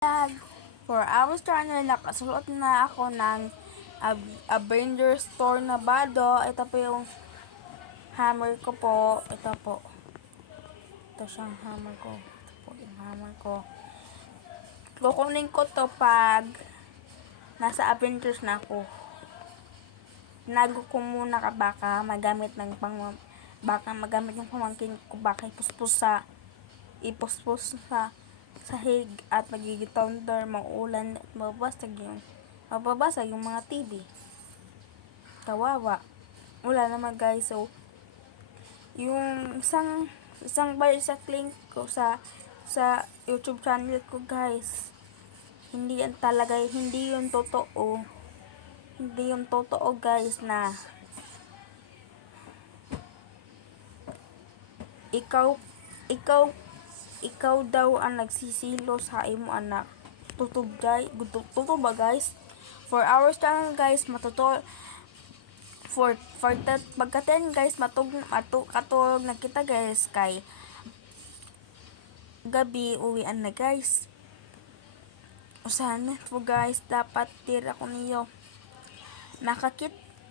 vlog. For our channel, nakasulot na ako ng Avengers Tornado. Ito po yung hammer ko po. Ito po. Ito siyang hammer ko. Ito po yung hammer ko. Kukunin ko to pag nasa Avengers na ako. Tinago ko muna ka baka magamit ng pamangkin ko, baka ipuspos sa sahig at magiging thunder, maulan at mababasag yung mga TV. Kawawa. Wala naman guys. So, yung isang balisak link ko sa YouTube channel ko guys. Hindi yung totoo. Hindi yung totoo guys na ikaw daw ang nagsisilo sa imo anak. Tuto ba guys? For our channel guys, for that pagkaten guys, katulog na kita guys kay gabi uwian na guys. Usahan po guys, dapat tira ko niyo.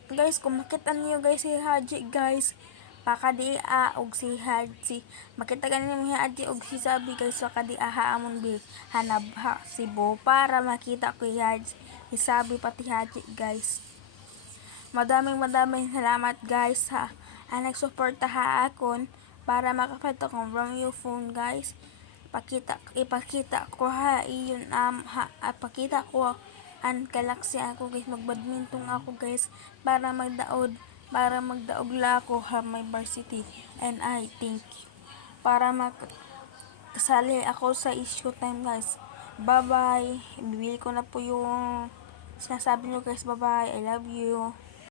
Guys, kung makita niyo guys si Haji guys, pakadiaa og si Haji, makita ganin ni Haji og si Sabi guys, pakadiaa amon bi hanabha si Bo para makita ko si Haji, si Sabi pati Haji guys. Madaming salamat guys ha ang nagsuporta ha akon para makapata kong from your phone guys. Ipakita ko ha iyon pakita ko ang galaxy ako guys, magbadminton ako guys para magdaog la ako ha may varsity, and I thank you para kasali ako sa issue time guys. Bye bye, bibili ko na po yung sinasabi nyo guys. Bye bye, I love you.